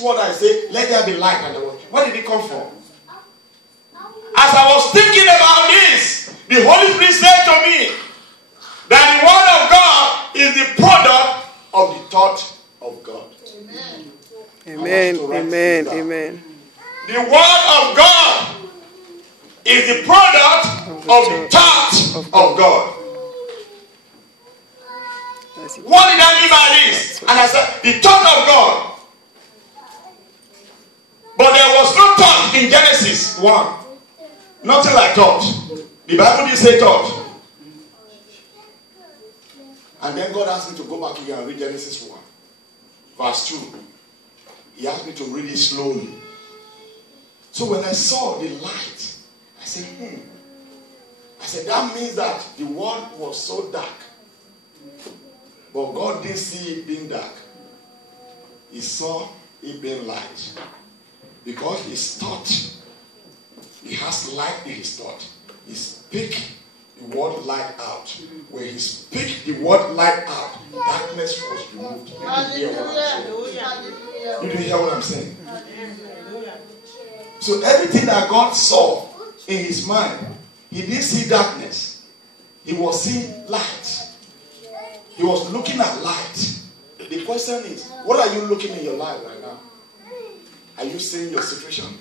this word I say, let there be light, and there was. Where did it come from? As I was thinking about this, the Holy Spirit said to me that the word of God is the product of the thought of God. Amen. Amen. Amen. The word of God is the product of the thought of God. What did I mean by this? And I said, the thought of God. But there was no thought in Genesis 1. Nothing like thought. The Bible didn't say thought. And then God asked me to go back again and read Genesis 1. Verse 2. He asked me to read it slowly. So when I saw the light, I said, I said, that means that the world was so dark. But God didn't see it being dark. He saw it being light. Because his thought, he has light in his thought. He speak the word light out. When he speak the word light out, darkness was removed. You didn't hear what I'm saying? So everything that God saw in his mind, he didn't see darkness. He was seeing light. He was looking at light. The question is, what are you looking in your life right now? Are you seeing your situation?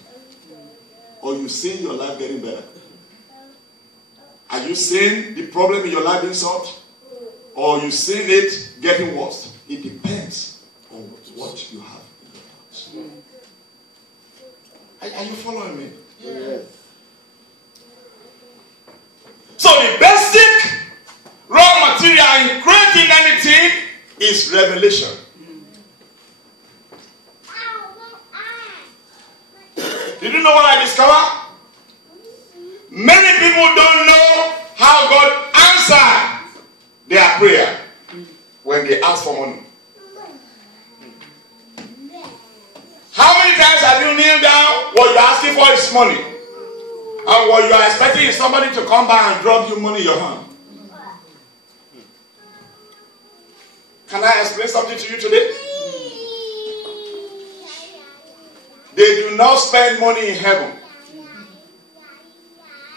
Or are you seeing your life getting better? Are you seeing the problem in your life being solved? Or are you seeing it getting worse? It depends on what you have in your heart. Are you following me? Yes. So the basic raw material in creating anything is revelation. Did you know what I discovered? Many people don't know how God answered their prayer when they ask for money. How many times have you kneeled down? What you're asking for is money. And what you are expecting is somebody to come by and drop you money in your hand. Can I explain something to you today? They do not spend money in heaven.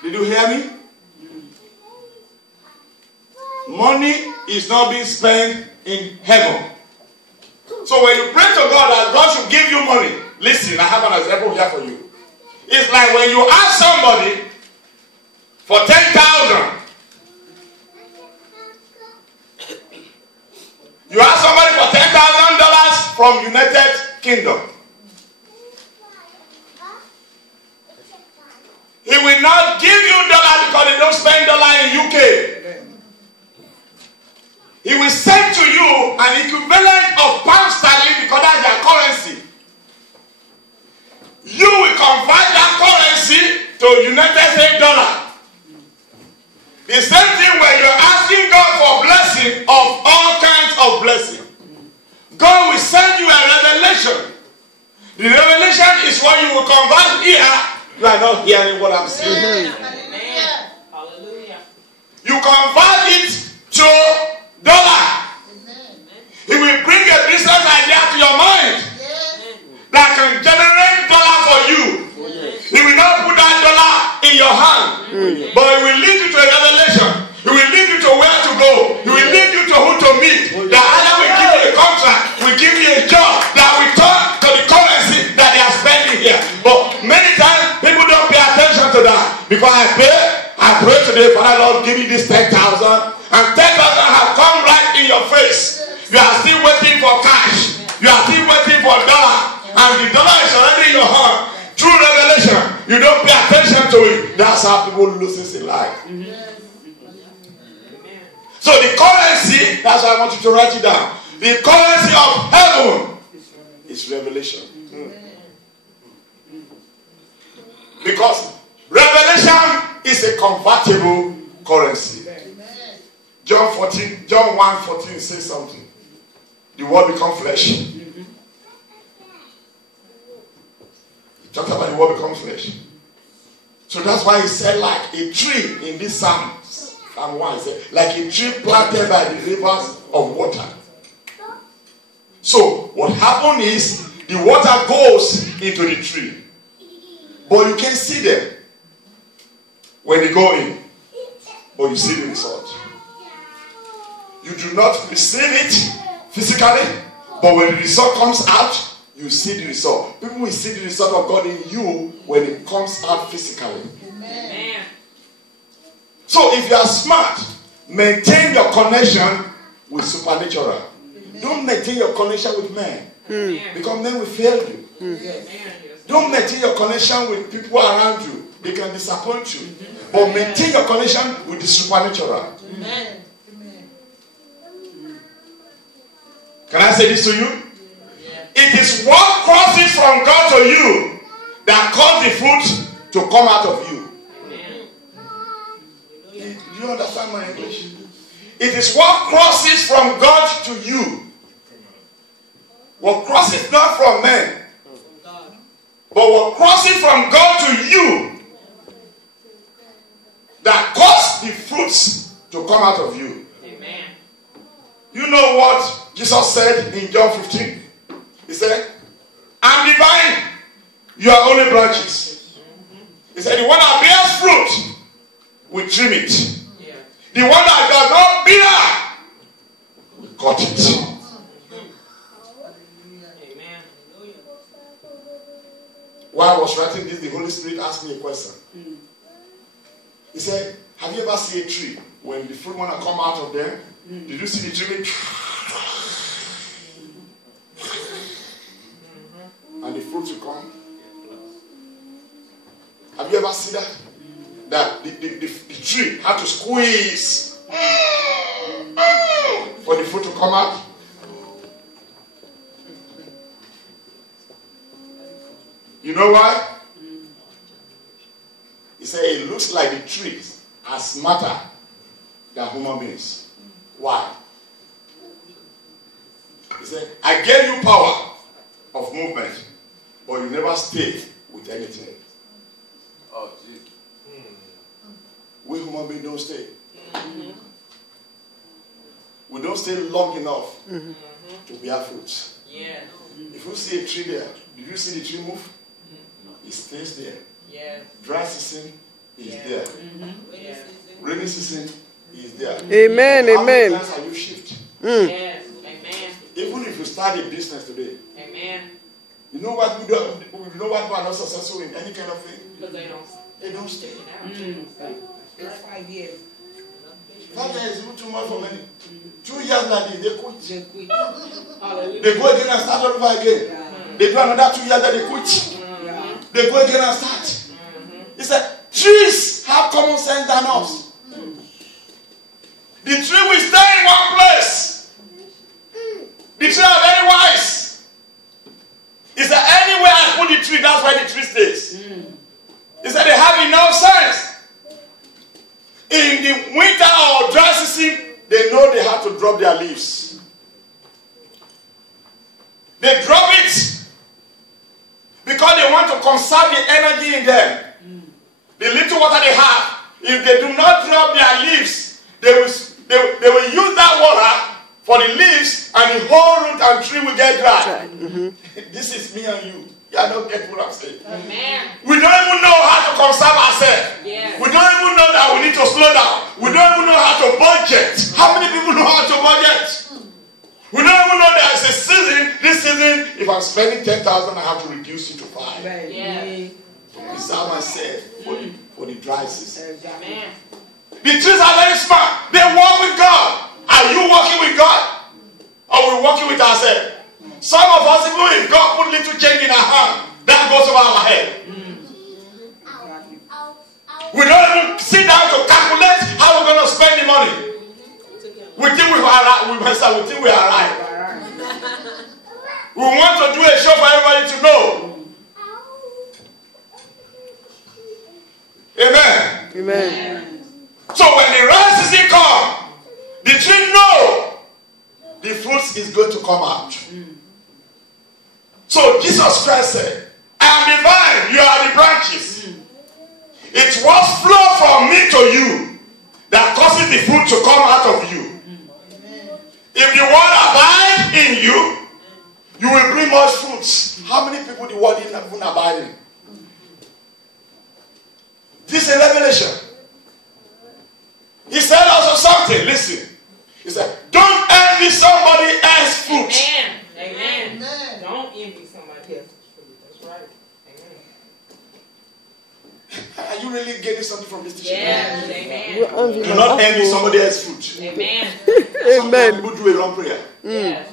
Did you hear me? Money is not being spent in heaven. So when you pray to God that God should give you money, listen, I have an example here for you. It's like when you ask somebody for 10,000. You ask somebody for $10,000 from United Kingdom. He will not give you dollars because they don't spend dollar in UK. He will send to you an equivalent of pound sterling because that's their currency. You will convert that currency to United States dollar. The same thing when you're asking God for blessing of all kinds of blessing. God will send you a revelation. The revelation is what you will convert here. You are not hearing what I'm saying. Amen. Hallelujah. You convert it to dollar. He will bring a business idea to your mind that can generate dollar for you. He will not put that dollar in your hand, but he will lead you to a revelation. He will lead you to where to go. He will lead you to who to meet. The other will give you a contract, will give you a job that will turn to the currency that they are spending here. But many times people don't pay attention to that. Because I pray today, Father Lord, give me this 10,000, and 10,000 have come right in your face. You are still waiting for cash. You are still waiting for dollar, and the dollar is already in your hand. True revelation, you don't pay attention to it. That's how people lose this in life. So the currency, that's why I want you to write it down. The currency of heaven is revelation. Because revelation is a convertible currency. John 1:14 says something. The word become flesh. Talk about the word become flesh. So that's why he said like a tree in this Psalm 1. He said, like a tree planted by the rivers of water. So what happened is the The water goes into the tree, but you can't see them when they go in, but you see the result. You do not receive it physically, but when the result comes out, you see the result. People will see the result of God in you when it comes out physically. Amen. So if you are smart, maintain your connection with supernatural. Don't maintain your connection with men, because men will fail you. Don't maintain your connection with people around you. They can disappoint you. But maintain your connection with the supernatural. Amen. Can I say this to you? It is what crosses from God to you that causes the fruit to come out of you. Do you understand my English? It is what crosses from God to you. What crosses not from men, but what crosses from God to you that causes the fruits to come out of you. Amen. You know what Jesus said in John 15? He said, I'm the vine, you are only branches. He said, the one that bears fruit, we trim it. Yeah. The one that does not bear, we cut it. Amen. While I was writing this, the Holy Spirit asked me a question. He said, have you ever seen a tree? When the fruit want to come out of them, did you see the tree? And the fruit will come. Have you ever seen that? That the tree had to squeeze for the fruit to come out? You know why? He said it looks like the trees are smarter than human beings. Why? He said, I gave you power of movement, but you never stay with anything. Oh, geez. We human beings don't stay. We don't stay long enough to bear fruit. Yeah. If you see a tree there, did you see the tree move? It stays there. Yeah. Dry season is there. Yeah. Rainy season is there. Amen, How many amen. times have you shifted? Yes. Amen. Even if you start a business today, Amen. you know what we do? You know what we are not successful in any kind of thing? Because they don't stay. It's 5 years. 5 years is even too much for many. 2 years like this, they quit. They quit. Hallelujah. They go again and start over again. They do another 2 years, then they quit. They go again and start. He said, trees have common sense than us. The tree will stay in one place. The tree are very wise. He said, anywhere I put the tree, that's where the tree stays. He said, they have enough sense. In the winter or dry season, they know they have to drop their leaves. They drop it because they want to conserve the energy in them. The little water they have, if they do not drop their leaves, they will use that water for the leaves, and the whole root and tree will get dry. This is me and you. I don't get what I'm saying. Amen. We don't even know how to conserve ourselves. Yes. We don't even know that we need to slow down. We don't even know how to budget. How many people know how to budget? We don't even know there is a season. This season, if I'm spending 10,000, I have to reduce it to 5. Yeah. Reserve myself for the dry season. Amen. The trees are very smart. They walk with God. Are you walking with God? Or are we walking with ourselves? Some of us, even if God put little change in our hand, that goes over our head. We don't even sit down to calculate how we're going to spend the money. We think we are right. We want to do a show for everybody to know. Amen. Amen. So when the rain season comes, the tree know the fruit is going to come out. So Jesus Christ said, I am the vine, you are the branches. It's what flows from me to you that causes the fruit to come out of you. If the word abide in you, you will bring much fruit. fruits. How many people the word didn't even abide in? This is a revelation. He said also something. Listen. He said, don't envy somebody else's fruit. Amen. Amen. Don't envy somebody else's fruit. That's right. Amen. Are you really getting something from this teaching? Yes. Amen. Do not envy somebody else's fruit. Amen. Sometimes people do a wrong prayer. Yes.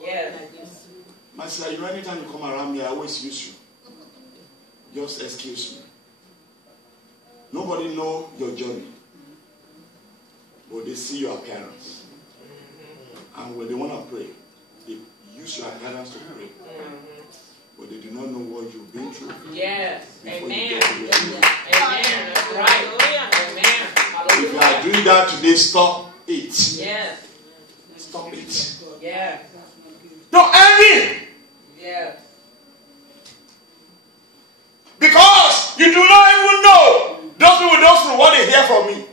Yes. My sister, you know, anytime you come around me, I always use you. Just excuse me. Nobody know your journey. But they see your appearance. And when they want to pray, they use your appearance to pray. But they do not know what you've been through. Yes. Amen. Amen. That's right. Amen. If you are doing that today, stop it. Yes. Stop it. Yes. Don't envy. Yes. Because you do not even know those people what they hear from me.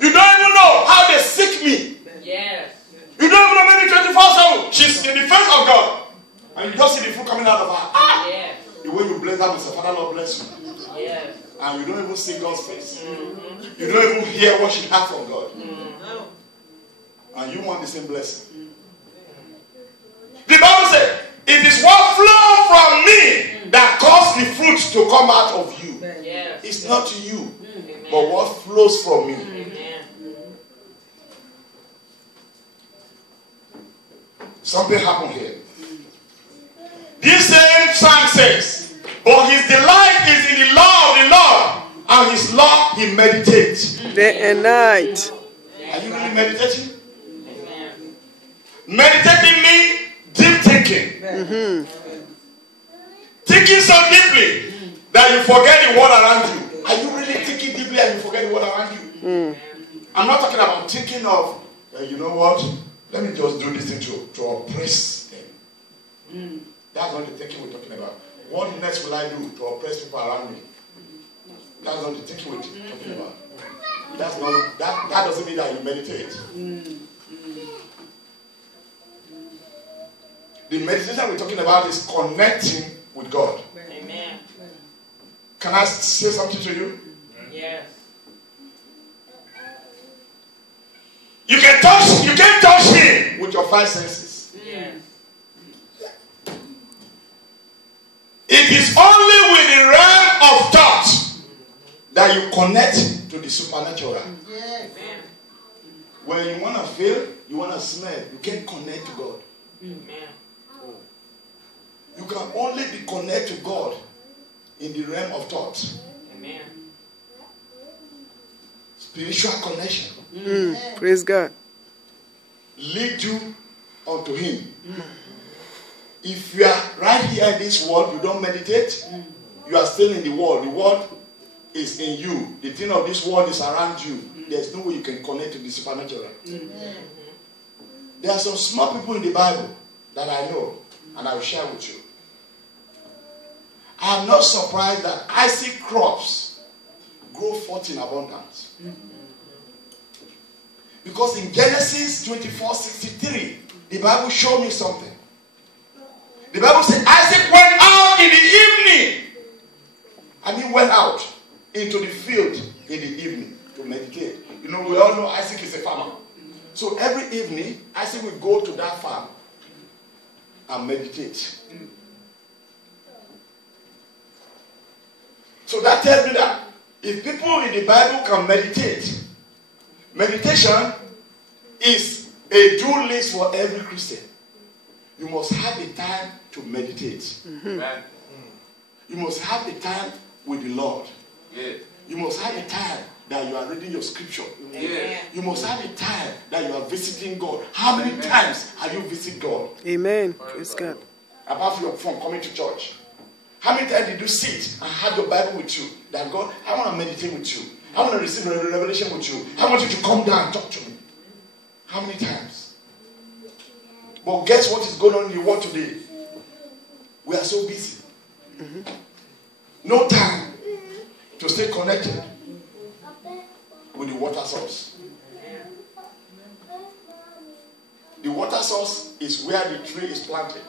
You don't even know how they seek me. Yes. You don't even know maybe 24/7. She's in the face of God. And you just see the fruit coming out of her. Yes. The way you bless her, Mr. Father, Lord bless you. Yes. And you don't even see God's face. You don't even hear what she has from God. And you want the same blessing. The Bible said, it is what flow from me that caused the fruit to come out of you. Yes. It's not you, but what flows from me. Something happened here. This same psalm says, but his delight is in the law of the Lord, and his law he meditates. Day and night. Are you really meditating? Meditating means deep thinking. Thinking so deeply that you forget the world around you. Are you really thinking deeply and you forget the world around you? I'm not talking about thinking of, you know what? Let me just do this thing to oppress them. That's not the thinking we're talking about. What next will I do to oppress people around me? That's not the thinking we're talking about. That doesn't mean that you meditate. The meditation we're talking about is connecting with God. Amen. Can I say something to you? Yes. You can't touch him with your five senses. Yes. It is only with the realm of thought that you connect to the supernatural. Yes. When you want to feel, you want to smell, you can't connect to God. Amen. You can only be connected to God in the realm of thought. Amen. Spiritual connection. Praise God. Lead you unto him. If you are right here in this world, you don't meditate, you are still in the world. The world is in you. The thing of this world is around you. There's no way you can connect to the supernatural. There are some small people in the Bible that I know, and I will share with you. I am not surprised that Isaac crops grow forth in abundance. Because in Genesis 24:63, the Bible showed me something. The Bible said Isaac went out in the evening. And he went out into the field in the evening to meditate. You know, we all know Isaac is a farmer. So every evening, Isaac will go to that farm and meditate. So that tells me that if people in the Bible can meditate, meditation is a due list for every Christian. You must have the time to meditate. You must have the time with the Lord. You must have the time that you are reading your scripture. You must have the time that you are visiting God. How many times have you visited God? Amen. Praise God. Apart from coming to church. How many times did you sit and have your Bible with you? That God, I want to meditate with you. I want to receive a revelation with you. I want you to come down and talk to me. How many times? But guess what is going on in the world today? We are so busy. No time to stay connected with the water source. The water source is where the tree is planted.